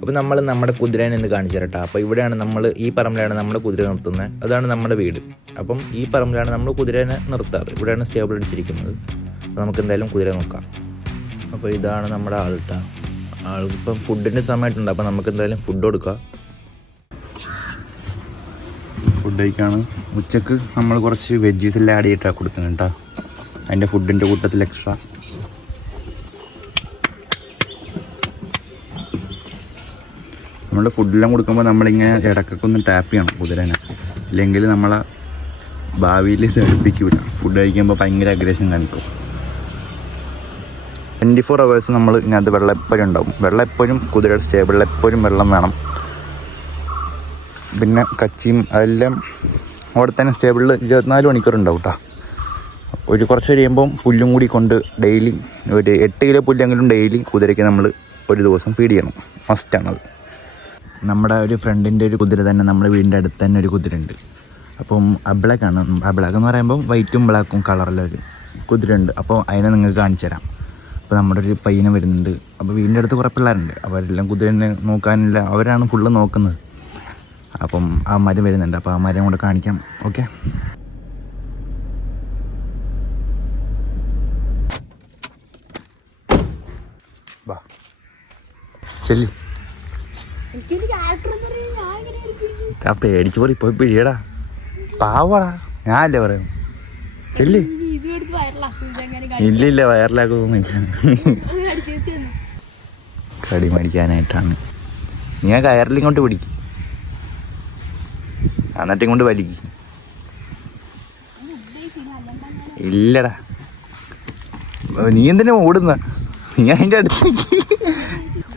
അപ്പോൾ നമ്മൾ നമ്മുടെ കുതിരേനെ ഒന്ന് കാണിച്ചു തരട്ടോ അപ്പോൾ ഇവിടെയാണ് നമ്മൾ ഈ പറമ്പിലാണ് നമ്മുടെ കുതിര നിർത്തുന്നത് അതാണ് നമ്മുടെ വീട്. അപ്പം ഈ പറമ്പിലാണ് നമ്മൾ കുതിരേനെ നിർത്താറ്. ഇവിടെയാണ് സ്റ്റേബിൾ അടിച്ചിരിക്കുന്നത്. അപ്പോൾ നമുക്ക് എന്തായാലും കുതിര നോക്കാം. അപ്പോൾ ഇതാണ് നമ്മുടെ ആൾട്ട ആൾക്കിപ്പം ഫുഡിന്റെ സമയമായിട്ടുണ്ട് അപ്പോൾ നമുക്ക് എന്തായാലും ഫുഡ് കൊടുക്കാം. ഫുഡ് കഴിക്കാണ്. ഉച്ചയ്ക്ക് നമ്മൾ കുറച്ച് വെജീസ് എല്ലാം ആഡ് ചെയ്തിട്ടാണ് കൊടുക്കുന്നത് കേട്ടോ അതിന്റെ ഫുഡിന്റെ കൂട്ടത്തിൽ എക്സ്ട്രാ നമ്മൾ ഫുഡെല്ലാം കൊടുക്കുമ്പോൾ നമ്മളിങ്ങനെ ഇടക്കൊക്കെ ഒന്ന് ടാപ്പ് ചെയ്യണം കുതിരനെ. ഇല്ലെങ്കിൽ നമ്മളെ ഭാവിയിൽ തെളിപ്പിക്കൂല ഫുഡ് കഴിക്കുമ്പോൾ ഭയങ്കര അഗ്രഷൻ കാണിക്കും. ട്വന്റി ഫോർ അവേഴ്സ് നമ്മൾ ഇതിനകത്ത് വെള്ളം എപ്പോഴും ഉണ്ടാവും. വെള്ളം എപ്പോഴും കുതിരയുടെ സ്റ്റേബിളിൽ എപ്പോഴും വെള്ളം വേണം. പിന്നെ കച്ചിയും അതെല്ലാം അവിടെ തന്നെ സ്റ്റേബിളിൽ ഇരുപത്തിനാല് മണിക്കൂർ ഉണ്ടാവും കേട്ടോ. ഒരു കുറച്ച് കഴിയുമ്പം പുല്ലും കൂടി കൊണ്ട് ഡെയിലി ഒരു എട്ട് കിലോ പുല്ലെങ്കിലും ഡെയിലി കുതിരയ്ക്ക് നമ്മൾ ഒരു ദിവസം ഫീഡ് ചെയ്യണം. മസ്റ്റാണത് നമ്മുടെ ഒരു ഫ്രണ്ടിന്റെ ഒരു കുതിര തന്നെ നമ്മുടെ വീടിന്റെ അടുത്ത് തന്നെ ഒരു കുതിര ഉണ്ട് അപ്പം അബ്ലാക്കാണ്. അബ്ലാക്ക് എന്ന് പറയുമ്പോൾ വൈറ്റും ബ്ലാക്കും കളറിലെ ഒരു കുതിര ഉണ്ട് അപ്പോൾ അതിനെ നിങ്ങൾക്ക് കാണിച്ചു തരാം. അപ്പോൾ നമ്മുടെ ഒരു പയ്യനെ വരുന്നുണ്ട്. അപ്പോൾ വീടിന്റെ അടുത്ത് കുറേ പിള്ളേരുണ്ട്. അവരെല്ലാം കുതിരനെ നോക്കാനില്ല അവരാണ് ഫുള്ള് നോക്കുന്നത്. അപ്പം ആ മരം വരുന്നുണ്ട്. അപ്പോൾ ആ മരം കൂടെ കാണിക്കാം. ഓക്കെ വാ. ചെല്ലി എനിക്കൊരു ക്യാരക്ടർ എന്ന് പറയുന്നത് ഞാൻ പിടിച്ചു പോയി പോയി പിടിയടാ. പാവടാ ഞാനല്ലേ പറയും ചെല്ലി. ഇല്ല ഇല്ല വയറിലാക്കൊന്നുമില്ല കടി മേടിക്കാനായിട്ടാണ്. നീ ആ കയറിലിങ്ങോട്ട് പിടിക്ക്. എന്നിട്ട് ഇങ്ങോട്ട് വലിക്ക്. ഇല്ലടാ. നീ എന്തിനാ ഓടുന്ന? നീ അതിന്റെ അടുത്ത് ഒന്നും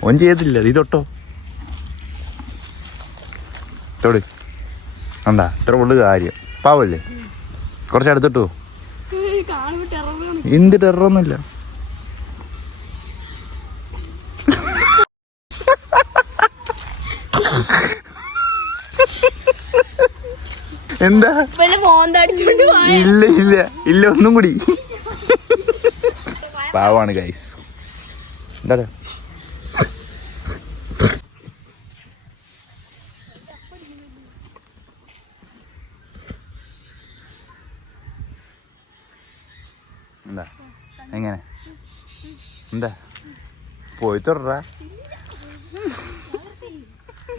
ഓൻ ചെയ്യത്തില്ല നീ തൊട്ടോ? തൊട് എന്താ ഇത്ര ഉള്ളു കാര്യം. പാവല്ലേ? കുറച്ച് അടുത്തിട്ടു? എന്ത് ടെററൊന്നുമില്ല. എന്താ? ഇല്ല ഇല്ല. ഇല്ല ഒന്നും കൂടി. പാവാണ് ഗൈസ് എന്താ എന്താ? എങ്ങനെ? എന്താ? പോയി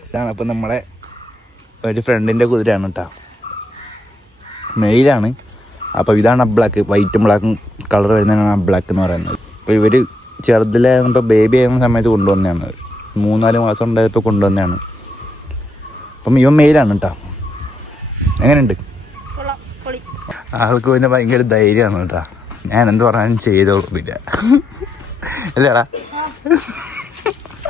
ഇതാണ് അപ്പം നമ്മുടെ ഒരു ഫ്രണ്ടിന്റെ കുതിരയാണ് കേട്ടോ മെയിലാണ്. അപ്പോൾ ഇതാണ് ബ്ലാക്ക് വൈറ്റും ബ്ലാക്കും കളർ വരുന്നതാണ് ബ്ലാക്ക് എന്ന് പറയുന്നത്. അപ്പോൾ ഇവർ ചെറുതിലായിരുന്നപ്പോൾ ബേബി ആയിരുന്ന സമയത്ത് കൊണ്ടുവന്നതാണ്. മൂന്നാൽ മാസം ഉണ്ടായപ്പോൾ കൊണ്ടുവന്നതാണ്. അപ്പം ഇവൻ മെയിലാണ് കേട്ടോ എങ്ങനെയുണ്ട്? ആൾക്ക് പിന്നെ ഭയങ്കര ധൈര്യമാണ് കേട്ടോ ഞാൻ എന്ത് പറഞ്ഞാലും ചെയ്തോളുമില്ല അല്ലേടാ?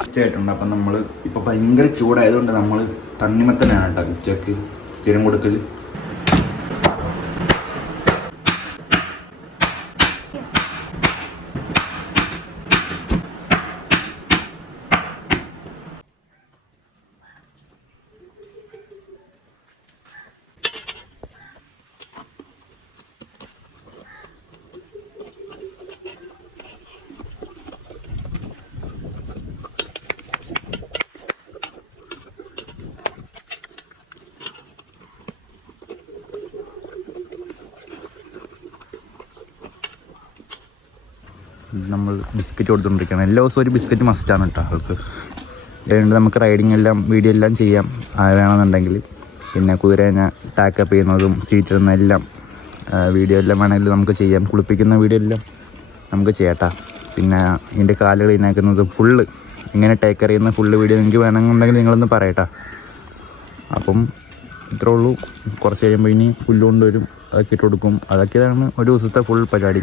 ഉച്ചയായിട്ടുണ്ട്. അപ്പം നമ്മൾ ഇപ്പോൾ ഭയങ്കര ചൂടായതുകൊണ്ട് നമ്മൾ തണ്ണിമത്തനാണ് കേട്ടോ ഉച്ചയ്ക്ക് സ്ഥിരം കൊടുക്കൽ നമ്മൾ ബിസ്ക്കറ്റ് കൊടുത്തുകൊണ്ടിരിക്കുകയാണ് എല്ലാ ദിവസവും ഒരു ബിസ്ക്കറ്റ് മസ്റ്റാണ് കേട്ടോ ആൾക്ക്. അതുകൊണ്ട് നമുക്ക് റൈഡിങ് എല്ലാം വീഡിയോ എല്ലാം ചെയ്യാം. വേണമെന്നുണ്ടെങ്കിൽ. പിന്നെ കുതിരേനെ ടാക്കപ്പ് ചെയ്യുന്നതും സീറ്റ് ഇടുന്ന എല്ലാം വീഡിയോ എല്ലാം വേണമെങ്കിൽ നമുക്ക് ചെയ്യാം. കുളിപ്പിക്കുന്ന വീഡിയോ എല്ലാം നമുക്ക് ചെയ്യട്ടാ പിന്നെ ഇതിന്റെ കാലുകൾ ഇനാക്കുന്നതും ഫുള്ള് ഇങ്ങനെ ടേക്ക് ചെയ്യുന്ന ഫുള്ള് വീഡിയോ നിങ്ങൾക്ക് വേണമെന്നുണ്ടെങ്കിൽ നിങ്ങളൊന്ന് പറയട്ടാ അപ്പം ഇത്രേ ഉള്ളൂ. കുറച്ച് കഴിയുമ്പോൾ ഇനി പുല്ല് കൊണ്ടുവരും. അതൊക്കെ ഇട്ട് കൊടുക്കും. അതൊക്കെയാണ് ഒരു ദിവസത്തെ ഫുൾ പരിപാടി.